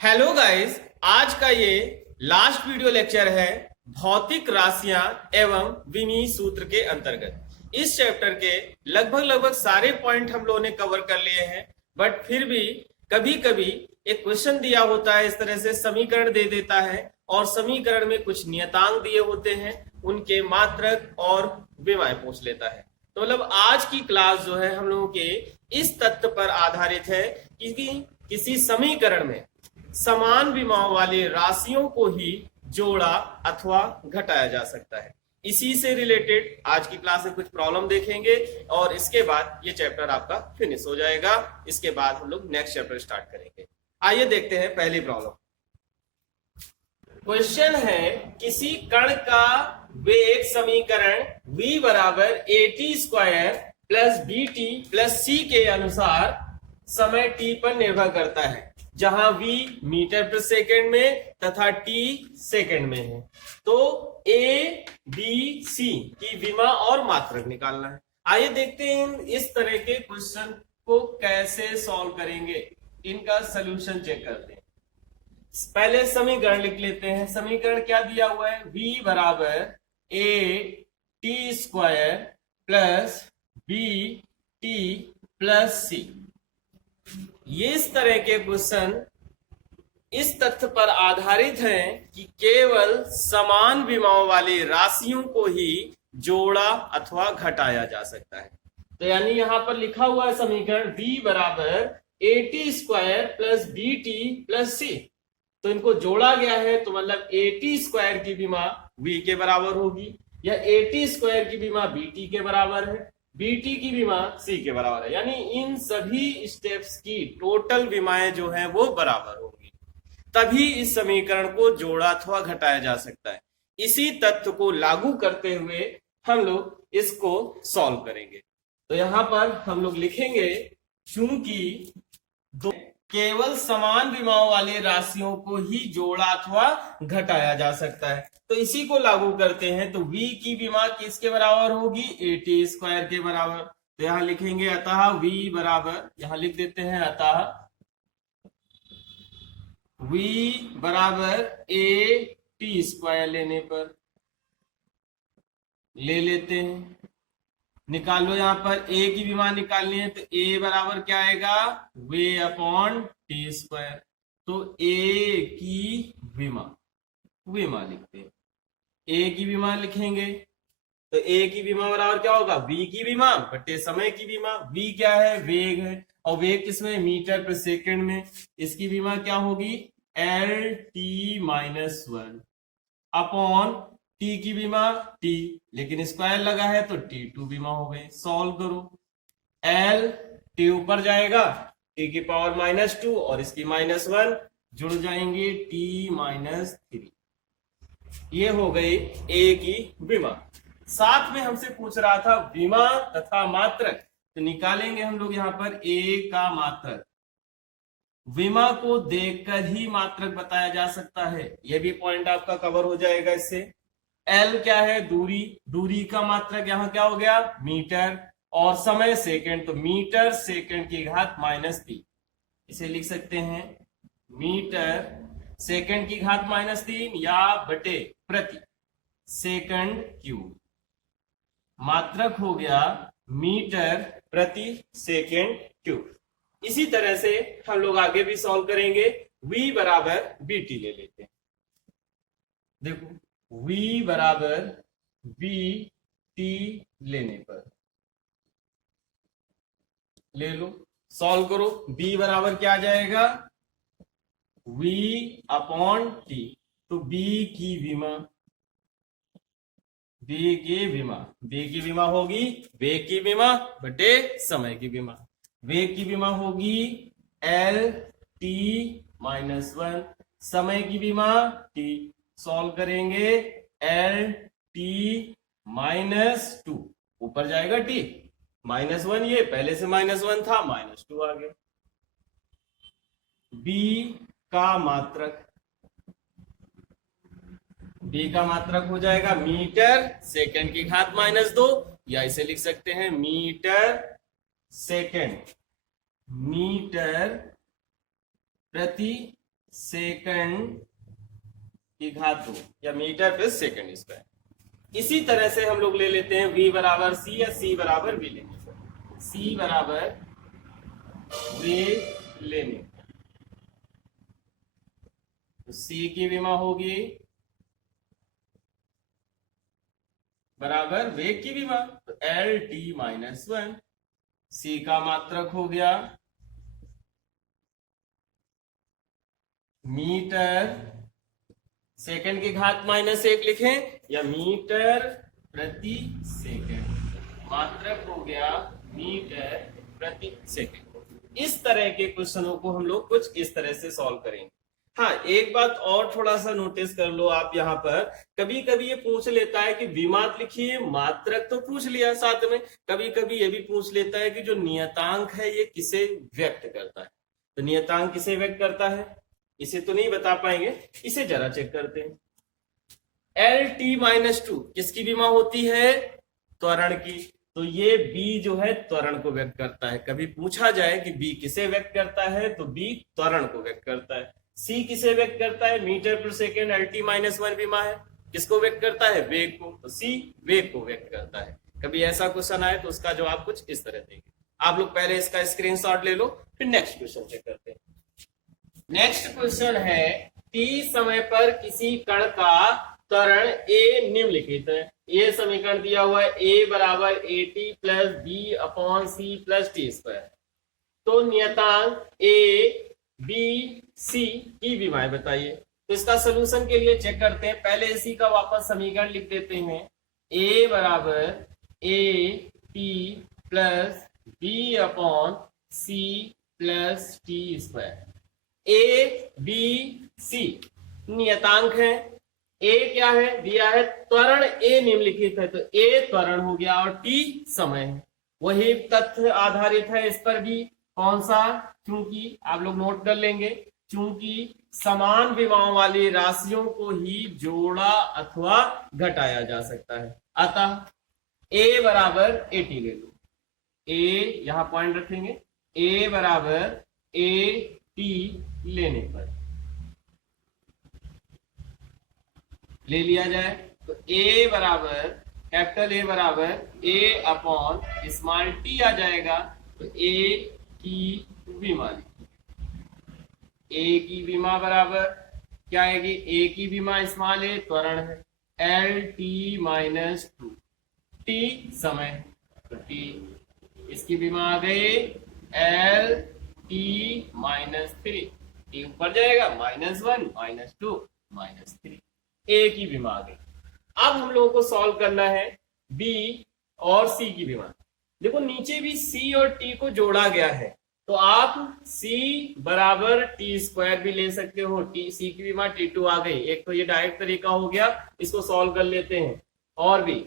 Hello guys, आज का ये लास्ट वीडियो लेक्चर है भौतिक राशियां एवं विमीय सूत्र के अंतर्गत। इस चैप्टर के लगभग सारे पॉइंट हम लोगों ने कवर कर लिए हैं, बट फिर भी कभी कभी एक क्वेश्चन दिया होता है, इस तरह से समीकरण दे देता है और समीकरण में कुछ नियतांक दिए होते हैं, उनके मात्रक और विमाएं पूछ लेता है। तो मतलब आज की क्लास जो है हम लोगों के इस तथ्य पर आधारित है कि किसी समीकरण में समान विमाओं वाली राशियों को ही जोड़ा अथवा घटाया जा सकता है। इसी से रिलेटेड आज की क्लास में कुछ प्रॉब्लम देखेंगे और इसके बाद ये चैप्टर आपका फिनिश हो जाएगा। इसके बाद हम लोग नेक्स्ट चैप्टर स्टार्ट करेंगे। आइए देखते हैं पहली प्रॉब्लम। क्वेश्चन है, किसी कण का वेग समीकरण v बराबर at² plus bt plus c के अनुसार समय t पर निर्भर करता है, जहां v मीटर प्रति सेकंड में तथा t सेकंड में है। तो a b c की विमा और मात्रक निकालना है। आइए देखते हैं इस तरह के क्वेश्चन को कैसे सॉल्व करेंगे, इनका सलूशन चेक करते हैं। पहले समीकरण लिख लेते हैं। समीकरण क्या दिया हुआ है, v बराबर at² plus bt plus c। ये इस तरह के क्वेश्चन इस तथ्य पर आधारित हैं कि केवल समान विमाओं वाली राशियों को ही जोड़ा अथवा घटाया जा सकता है। तो यानी यहां पर लिखा हुआ है समीकरण v बराबर at² plus bt plus c। तो इनको जोड़ा गया है तो मतलब at² की विमा v के बराबर होगी, या at² की विमा bt के बराबर है, bt की विमा c के बराबर है। यानी इन सभी स्टेप्स की टोटल विमाएं जो हैं वो बराबर होगी, तभी इस समीकरण को जोड़ा अथवा घटाया जा सकता है। इसी तथ्य को लागू करते हुए हम लोग इसको सॉल्व करेंगे। तो यहां पर हम लोग लिखेंगे, चूंकि केवल समान विमाओं वाली राशियों को ही जोड़ा अथवा घटाया जा सकता है, तो इसी को लागू करते हैं। तो v की विमा किसके बराबर होगी, at² के बराबर। तो यहां लिखेंगे अतः v बराबर, यहां लिख देते हैं अतः v बराबर at² लेने पर ले लेते हैं। निकालो, यहां पर a की विमा निकालनी है तो a बराबर क्या आएगा, v अपॉन t²। तो a की विमा लिखते हैं, a की विमा लिखेंगे तो a की विमा बराबर क्या होगा, v की विमा बटे समय की विमा। v क्या है, वेग है, और वेग किसमें, मीटर प्रति सेकंड में। इसकी विमा क्या होगी, lt-1 अपॉन t की विमा t, लेकिन स्क्वायर लगा है तो t2 विमा हो गई। सॉल्व करो, l t ऊपर जाएगा, t की पावर -2 और इसकी -1 जुड़ जाएंगे, t-3। ये हो गई a की विमा। साथ में हमसे पूछ रहा था विमा तथा मात्रक, तो निकालेंगे हम लोग यहां पर a का मात्रक। विमा को देखकर ही मात्रक बताया जा सकता है, यह भी पॉइंट आपका कवर हो जाएगा इससे। L क्या है, दूरी का मात्रक यहां क्या हो गया, मीटर, और समय सेकंड, तो मीटर सेकंड की घात -3। इसे लिख सकते हैं मीटर सेकंड की घात -3 या बटे प्रति सेकंड क्यूब। मात्रक हो गया मीटर प्रति सेकंड क्यूब। इसी तरह से हम लोग आगे भी सॉल्व करेंगे। v बराबर bt ले लेते हैं। देखो v बराबर bt लेने पर ले लो, सॉल्व करो। b बराबर क्या आ जाएगा, v अपॉन t। तो b की विमा होगी वेग की विमा बटे समय की विमा। वेग की विमा होगी lt-1, समय की विमा t। सॉल्व करेंगे, lt-2 ऊपर जाएगा t, -1, ये पहले से -1 था, -2 आ गया। b का मात्रक हो जाएगा मीटर सेकंड की घात -2, या इसे लिख सकते हैं मीटर सेकंड, मीटर प्रति सेकंड की घात 2 या मीटर पर सेकंड स्क्वायर। इसी तरह से हम लोग ले लेते हैं v बराबर c या c बराबर v लेने पर। c बराबर वेग लेने तो c की विमा होगी बराबर वेग की विमा, तो एल टी माइनस 1। c का मात्रक हो गया मीटर सेकंड की घात -1 लिखें या मीटर प्रति सेकंड, मात्रक हो गया मीटर प्रति सेकंड। इस तरह के क्वेश्चनों को हम लोग कुछ इस तरह से सॉल्व करेंगे। हाँ, एक बात और थोड़ा सा नोटिस कर लो आप, यहाँ पर कभी कभी ये पूछ लेता है कि विमात लिखिए, मात्रक तो पूछ लिया साथ में, कभी कभी ये भी पूछ लेता है कि जो नियतांक है ये किसे व्यक्त करता है। तो नियतांक किसे व्यक्त करता है इसे तो नहीं बता पाएंगे, इसे जरा चेक करते हैं। एल टी माइनस 2 किसकी विमा होती है? त्वरण की। तो ये b जो है त्वरण को व्यक्त करता है। कभी पूछा जाए कि b किसे व्यक्त करता है तो b त्वरण को व्यक्त करता है। c किसे व्यक्त करता है? मीटर पर सेकेंड एल टी माइनस 1 विमा है, किसको व्यक्त करता है? वेग को। तो c वेग को व्यक्त करता है। कभी ऐसा क्वेश्चन आए तो उसका जवाब कुछ इस तरह देंगे। आप लोग पहले इसका स्क्रीनशॉट ले लो, फिर नेक्स्ट क्वेश्चन चेक करते हैं। नेक्स्ट क्वेश्चन है t समय पर किसी कण का त्वरण a निम्नलिखित है। ये समीकरण दिया हुआ है a बराबर at plus b upon c plus T square. तो नियतांक a b c की विमाएं बताइए। तो इसका सोल्यूशन के लिए चेक करते हैं। पहले इसी का वापस समीकरण लिख देते हैं। a बराबर at plus b upon c plus T square. A B C नियतांक है। ए क्या है? दिया है त्वरण ए निम्नलिखित है, तो ए त्वरण हो गया और टी समय है। वही तथ्य आधारित है इस पर भी। कौन सा? क्योंकि आप लोग नोट कर लेंगे, क्योंकि समान विमाओं वाली राशियों को ही जोड़ा अथवा घटाया जा सकता है। अतः ए बराबर ए टी ले लो। ए यहां पॉइंट रखेंगे, ए बराबर ए टी लेने पर ले लिया जाए तो a बराबर कैपिटल A बराबर a अपॉन स्मॉल t आ जाएगा। तो a की विमा, a की विमा बराबर क्या आएगी? a की विमा स्मॉल a त्वरण है, एल टी माइनस 2, t समय, तो t इसकी विमा आ गई एल टी माइनस 3, टी ऊपर जाएगा -1 -2 -3, ए की विमा आ गई। अब हम लोगों को सॉल्व करना है बी और सी की विमा। देखो नीचे भी सी और टी को जोड़ा गया है, तो आप सी बराबर टी स्क्वायर भी ले सकते हो। टी सी की विमा T2 आ गई। एक तो ये डायरेक्ट तरीका हो गया, इसको सॉल्व कर लेते हैं। और भी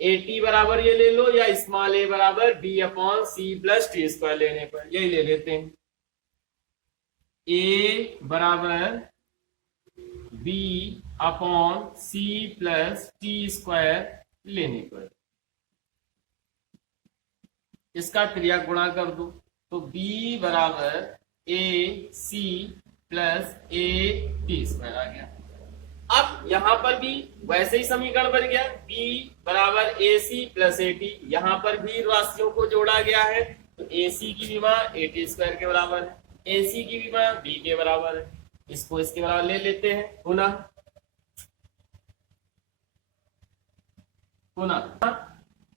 ए टी बराबर ये ले लो या स्मॉल ए बराबर B upon C plus T square लेने पर यही ले लेते हैं। ए बराबर B upon C plus T square लेने पर इसका क्रिया गुणा कर दो, तो b बराबर A C plus A T square आ गया। अब यहां पर भी वैसे ही समीकरण बन गया, b बराबर A C plus A T. यहां पर भी राशियों को जोड़ा गया है, तो ए सी की विमा ए टी स्क्वायर के बराबर है, ए सी की विमा b के बराबर है। इसको इसके बराबर ले लेते हैं पुनः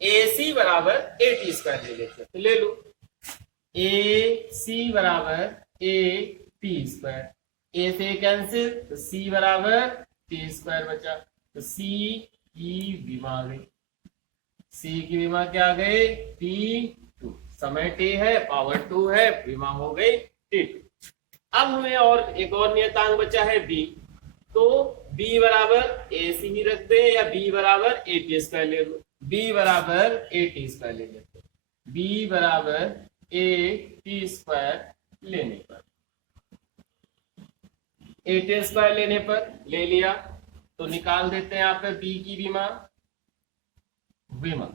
ए सी बराबर ए टी स्क्वायर ले लेते हैं। तो ले लो ए सी बराबर ए टी स्क्वायर, ए से कैंसिल तो सी बराबर टी स्क्वायर बचा। तो सी की विमा आ गई, सी की विमा क्या आ गई? T2। समय t है, पावर 2 है, विमा हो गई T2। अब हमें और एक और नियतांक बचा है b, तो b बराबर ए सी ही रख दे या b बराबर ए टी स्क्वायर ले लो। b बराबर ए टी स्क्वायर ले लेते, b बराबर ए टी स्क्वायर लेने पर, ए टी स्क्वायर लेने पर ले लिया तो निकाल देते हैं यहाँ पे b की विमा। विमा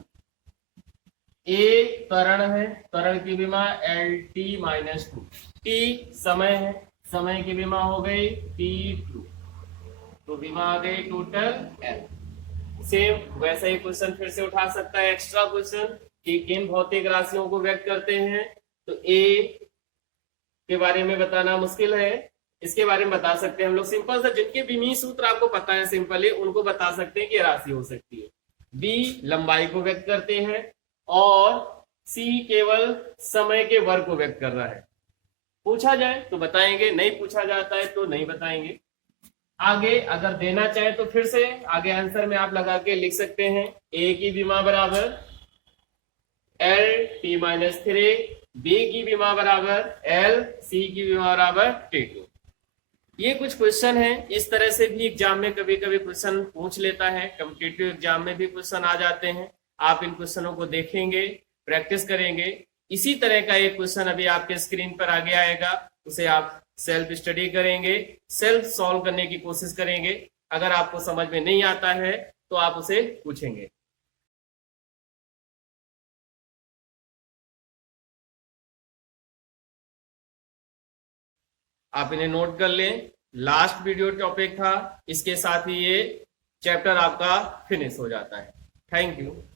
ए त्वरण है, त्वरण की विमा एल टी माइनस 2, टी समय है, समय की विमा हो गई T2, तो विमा आ गई टोटल L। सेम वैसा ही क्वेश्चन फिर से उठा सकता है एक्स्ट्रा क्वेश्चन कि किन भौतिक राशियों को व्यक्त करते हैं, तो A के बारे में बताना मुश्किल है, इसके बारे में बता सकते हैं हम लोग सिंपल सा, जिनके विमीय सूत्र आपको पता है सिंपली उनको बता सकते हैं कि राशि हो सकती है। B लंबाई को व्यक्त करते हैं और C केवल समय के वर्ग को व्यक्त कर रहा है। पूछा जाए तो बताएंगे, नहीं पूछा जाता है तो नहीं बताएंगे। आगे अगर देना चाहे तो फिर से आगे आंसर में आप लगा के लिख सकते हैं A की विमा बराबर L T-3, B की विमा बराबर L, C की विमा बराबर T2। ये कुछ क्वेश्चन है, इस तरह से भी एग्जाम में कभी कभी क्वेश्चन पूछ लेता है, कॉम्पिटिटिव एग्जाम में भी क्वेश्चन आ जाते हैं। आप इन क्वेश्चनों को देखेंगे, प्रैक्टिस करेंगे। इसी तरह का एक क्वेश्चन अभी आपके स्क्रीन पर आगे आएगा, उसे आप सेल्फ स्टडी करेंगे, सेल्फ सॉल्व करने की कोशिश करेंगे। अगर आपको समझ में नहीं आता है तो आप उसे पूछेंगे। आप इन्हें नोट कर लें, लास्ट वीडियो टॉपिक था, इसके साथ ही ये चैप्टर आपका फिनिश हो जाता है। Thank you.